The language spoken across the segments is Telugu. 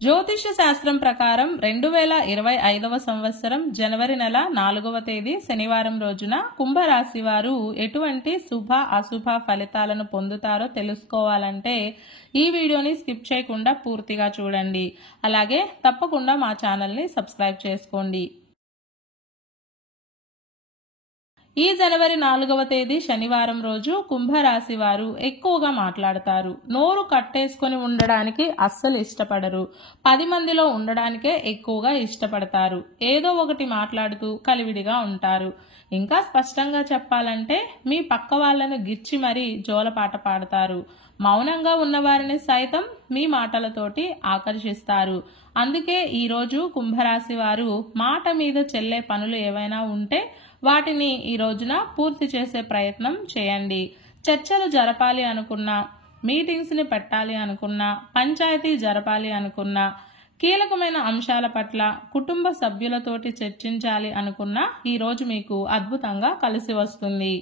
జ్యోతిష్య శాస్త్రం ప్రకారం 2025వ సంవత్సరం జనవరి నెల 4వ తేదీ శనివారం రోజున కుంభరాశి వారు ఎటువంటి శుభ అశుభ ఫలితాలను పొందుతారో తెలుసుకోవాలంటే ఈ వీడియోని స్కిప్ చేయకుండా పూర్తిగా చూడండి. అలాగే తప్పకుండా మా ఛానల్ని సబ్స్క్రైబ్ చేసుకోండి. ఈ జనవరి 4వ తేదీ శనివారం రోజు కుంభరాశి వారు ఎక్కువగా మాట్లాడతారు. నోరు కట్టేసుకొని ఉండడానికి అస్సలు ఇష్టపడరు. 10 మందిలో ఉండడానికే ఎక్కువగా ఇష్టపడతారు. ఏదో ఒకటి మాట్లాడుతూ కలివిడిగా ఉంటారు. ఇంకా స్పష్టంగా చెప్పాలంటే మీ పక్క వాళ్లను గిచ్చి మరీ జోలపాట పాడతారు. మౌనంగా ఉన్నవారిని సైతం మీ మాటలతోటి ఆకర్షిస్తారు. అందుకే ఈరోజు కుంభరాశి వారు మాట మీద చెల్లే పనులు ఏవైనా ఉంటే వాటిని ఈ రోజున పూర్తి చేసే ప్రయత్నం చేయండి. చర్చలు జరపాలి అనుకున్నా, మీటింగ్స్ని పెట్టాలి అనుకున్నా, పంచాయతీ జరపాలి అనుకున్నా, కీలకమైన అంశాల పట్ల కుటుంబ సభ్యులతోటి చర్చించాలి అనుకున్నా ఈరోజు మీకు అద్భుతంగా కలిసి వస్తుంది.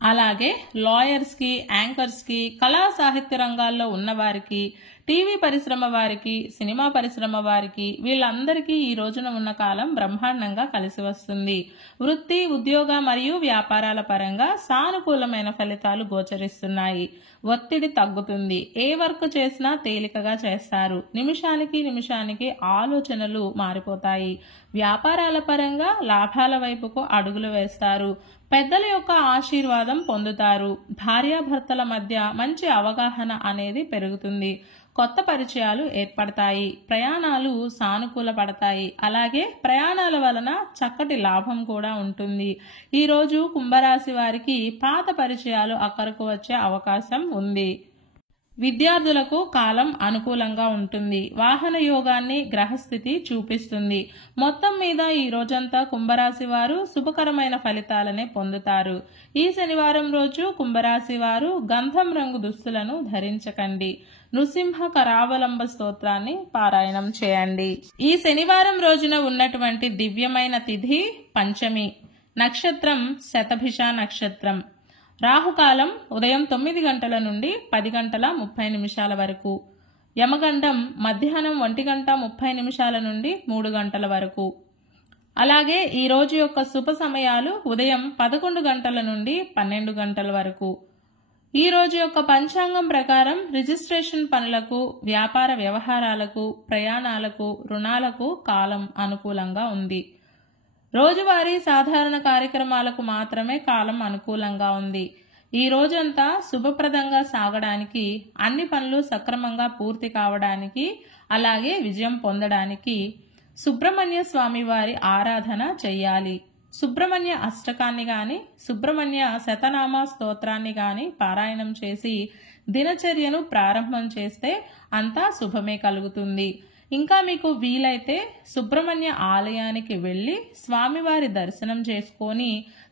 అలాగే లాయర్స్కి, యాంకర్స్కి, కళా సాహిత్య రంగాల్లో ఉన్నవారికి, టీవీ పరిశ్రమ వారికి, సినిమా పరిశ్రమ వారికి వీళ్ళందరికీ ఈ రోజున ఉన్న కాలం బ్రహ్మాండంగా కలిసి వస్తుంది. వృత్తి, ఉద్యోగ మరియు వ్యాపారాల పరంగా సానుకూలమైన ఫలితాలు గోచరిస్తున్నాయి. ఒత్తిడి తగ్గుతుంది. ఏ వర్క్ చేసినా తేలికగా చేస్తారు. నిమిషానికి ఆలోచనలు మారిపోతాయి. వ్యాపారాల పరంగా లాభాల వైపుకు అడుగులు వేస్తారు. పెద్దల యొక్క ఆశీర్వాదం పొందుతారు. భార్యాభర్తల మధ్య మంచి అవగాహన అనేది పెరుగుతుంది. కొత్త పరిచయాలు ఏర్పడతాయి. ప్రయాణాలు సానుకూల పడతాయి. అలాగే ప్రయాణాల వలన చక్కటి లాభం కూడా ఉంటుంది. ఈరోజు కుంభరాశి వారికి పాత పరిచయాలు అక్కరకు వచ్చే అవకాశం ఉంది. విద్యార్థులకు కాలం అనుకూలంగా ఉంటుంది. వాహన యోగాన్ని గ్రహస్థితి చూపిస్తుంది. మొత్తం మీద ఈ రోజంతా కుంభరాశి వారు శుభకరమైన ఫలితాలనే పొందుతారు. ఈ శనివారం రోజు కుంభరాశి వారు గంధం రంగు దుస్తులను ధరించకండి. నృసింహ కరావలంబ స్తోత్రాన్ని పారాయణం చేయండి. ఈ శనివారం రోజున ఉన్నటువంటి దివ్యమైన తిథి పంచమి. నక్షత్రం శతభిష నక్షత్రం. రాహుకాలం ఉదయం 9 గంటల నుండి 10 గంటల 30 నిమిషాల వరకు. యమగండం మధ్యాహ్నం 1 గంట 30 నిమిషాల నుండి 3 గంటల వరకు. అలాగే ఈ రోజు యొక్క శుభ సమయాలు ఉదయం 11 గంటల నుండి 12 గంటల వరకు. ఈ రోజు యొక్క పంచాంగం ప్రకారం రిజిస్ట్రేషన్ పనులకు, వ్యాపార వ్యవహారాలకు, ప్రయాణాలకు, రుణాలకు కాలం అనుకూలంగా ఉంది. రోజువారీ సాధారణ కార్యక్రమాలకు మాత్రమే కాలం అనుకూలంగా ఉంది. ఈ రోజంతా శుభప్రదంగా సాగడానికి, అన్ని పనులు సక్రమంగా పూర్తి కావడానికి, అలాగే విజయం పొందడానికి సుబ్రహ్మణ్య స్వామి వారి ఆరాధన చెయ్యాలి. సుబ్రహ్మణ్య అష్టకాన్ని గాని, సుబ్రహ్మణ్య శతనామ స్తోత్రాన్ని గాని పారాయణం చేసి దినచర్యను ప్రారంభం చేస్తే అంతా శుభమే కలుగుతుంది. ఇంకా మీకు వీలైతే సుబ్రహ్మణ్య ఆలయానికి వెళ్ళి స్వామివారి దర్శనం చేసుకొని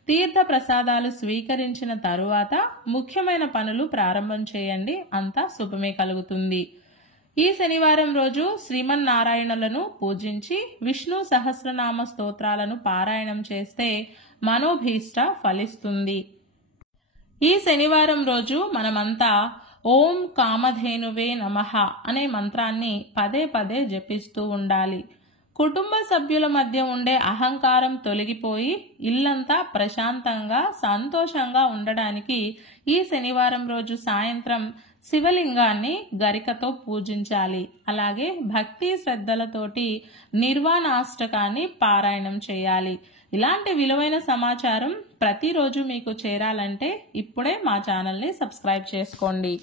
తీర్థ ప్రసాదాలు స్వీకరించిన తరువాత ముఖ్యమైన పనులు ప్రారంభం చేయండి. అంతా శుభమే కలుగుతుంది. ఈ శనివారం రోజు శ్రీమన్నారాయణులను పూజించి విష్ణు సహస్రనామ స్తోత్రాలను పారాయణం చేస్తే మనోభీష్ట ఫలిస్తుంది. ఈ శనివారం రోజు మనమంతా ఓం కామధేనువే నమః అనే మంత్రాన్ని పదే పదే జపిస్తూ ఉండాలి. కుటుంబ సభ్యుల మధ్య ఉండే అహంకారం తొలగిపోయి ఇల్లంతా ప్రశాంతంగా సంతోషంగా ఉండడానికి ఈ శనివారం రోజు సాయంత్రం శివలింగాన్ని గరికతో పూజించాలి. అలాగే భక్తి శ్రద్ధలతోటి నిర్వాణాష్టకాన్ని పారాయణం చేయాలి. ఇలాంటి విలువైన సమాచారం ప్రతిరోజు మీకు చేరాలంటే ఇప్పుడే మా ఛానల్ని సబ్స్క్రైబ్ చేసుకోండి.